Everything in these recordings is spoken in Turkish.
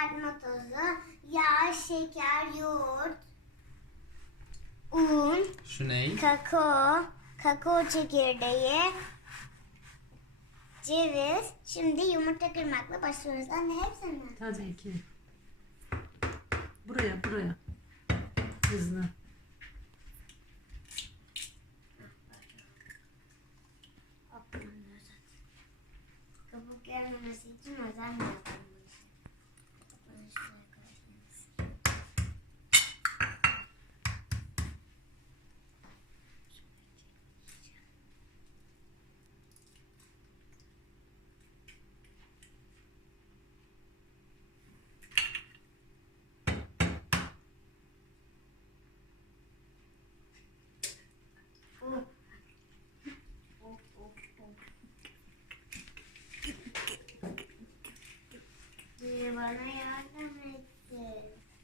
kabartma tozu, yağ, şeker, yoğurt, un, Şu ney? kakao, kakao çekirdeği, ceviz. Şimdi yumurta kırmakla başlıyoruz. Anne hepsini mi? Tabii ki. Buraya buraya. Hızlı. Kabuk gelmemesi için özel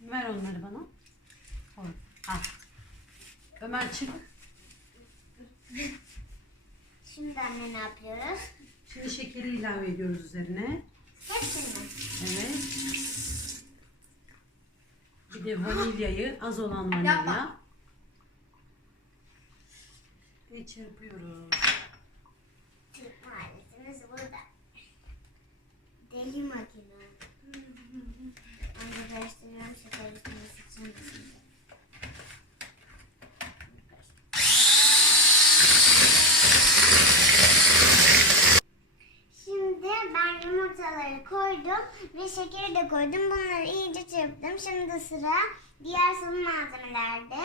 Ver onları bana. Koy. Al. Ömer çık. Şimdi anne ne yapıyoruz? Şimdi şekeri ilave ediyoruz üzerine. Hepsini mi? Evet. Bir de vanilyayı az olan vanilya. Yapma. Ve çırpıyoruz. Türk mahallesimiz burada. Deli makine. Anne karıştırıyorum şeker üstüne sıçramasın. Şimdi ben yumurtaları koydum ve şekeri de koydum. Bunları iyice çırptım. Şimdi sıra diğer sıvı malzemelerde.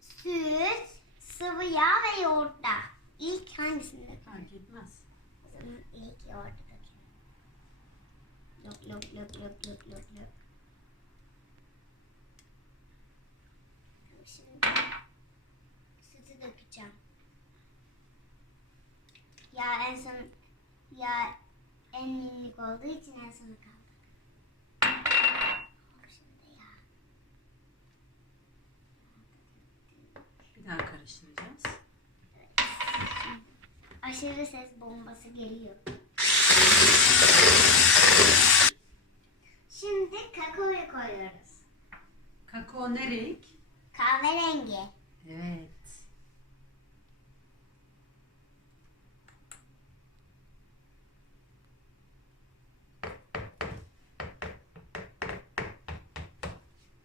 Süt, sıvı yağ ve yoğurtta. İlk hangisinde Fark etmez. o zaman ilk yoğurdu dökelim. Lok lok lok lok lok lok lok. Şimdi sütü dökeceğim. Ya en son ya en minik olduğu için en sona kaldı. Şimdi ya. Bir daha karıştıracağız. Aşırı ses bombası geliyor. Şimdi kakaoyu koyuyoruz. Kakao ne renk? Kahverengi. Evet.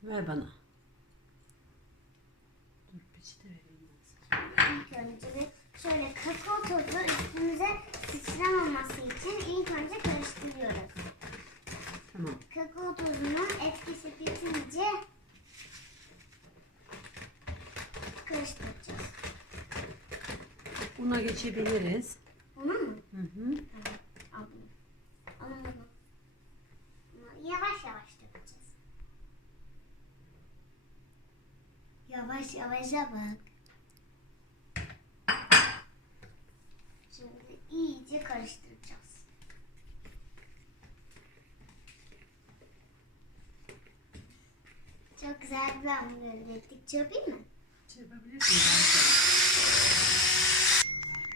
Ver bana. Dur peçete vereyim. İlk önce bir şöyle kakao tozu üstümüze sıçramaması için ilk önce karıştırıyoruz. Tamam. Kakao tozunun etkisi bitince karıştıracağız. Buna geçebiliriz. Bunu mu? Hı hı. Evet. Al bunu. Alın bunu. Bunu yavaş yavaş dökeceğiz. Yavaş yavaşa bak. Şimdi iyice karıştıracağız. Çok güzel bir hamur ettik. Mı? Çırpabilirsin.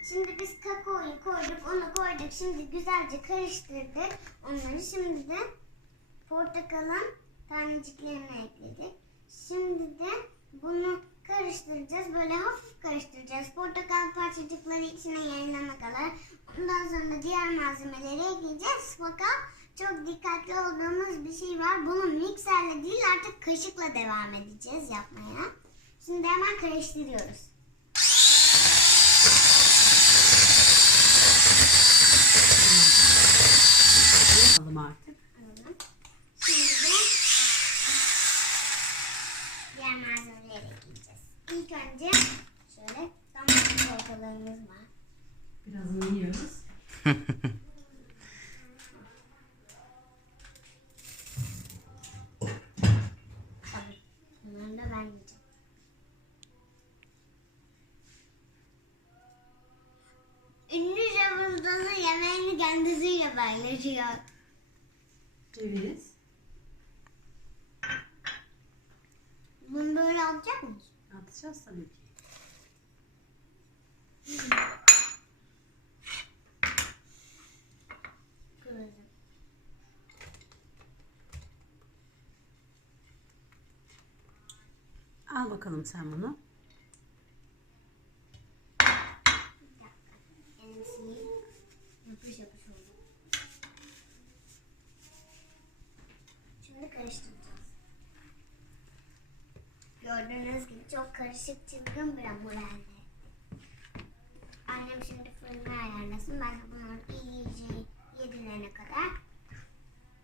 Şimdi biz kakaoyu koyduk, onu koyduk. Şimdi güzelce karıştırdık onları. Şimdi de portakalın taneciklerini ekledik. Şimdi de bunu karıştıracağız. Böyle hafif karıştıracağız. Portakal parçacıkları içine yayılana kadar. Ondan sonra diğer malzemeleri ekleyeceğiz. Fakat çok dikkatli olduğumuz bir şey var. Bunu mikserle değil artık kaşıkla devam edeceğiz yapmaya. Şimdi hemen karıştırıyoruz. Ne yapalım artık? Alalım. Şimdi diğer malzemeleri. İlk önce şöyle domates salatalarımız var. Birazını yiyoruz. Bunları da ben yiyeceğim. Ünlü Ramazan'ın yemeğini kendisiyle paylaşıyor. Ceviz. Bunu böyle alacak mıyız? atacağız tabii ki. Al bakalım sen bunu. Şimdi karıştırdım. Gördüğünüz gibi çok karışık çılgın bir ettik. Annem şimdi fırına ayarlasın. Ben de bunları iyice yedilerine kadar.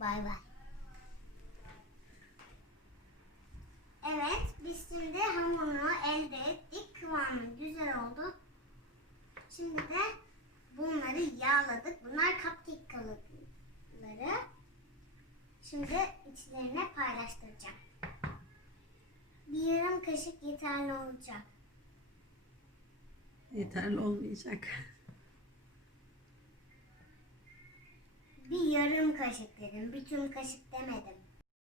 Bay bay. Evet, biz şimdi hamurunu elde ettik. Kıvamı güzel oldu. Şimdi de bunları yağladık. Bunlar cupcake kalıpları. Şimdi içlerine paylaştıracağım. Bir yarım kaşık yeterli olacak. Yeterli olmayacak. Bir yarım kaşık dedim. Bütün kaşık demedim.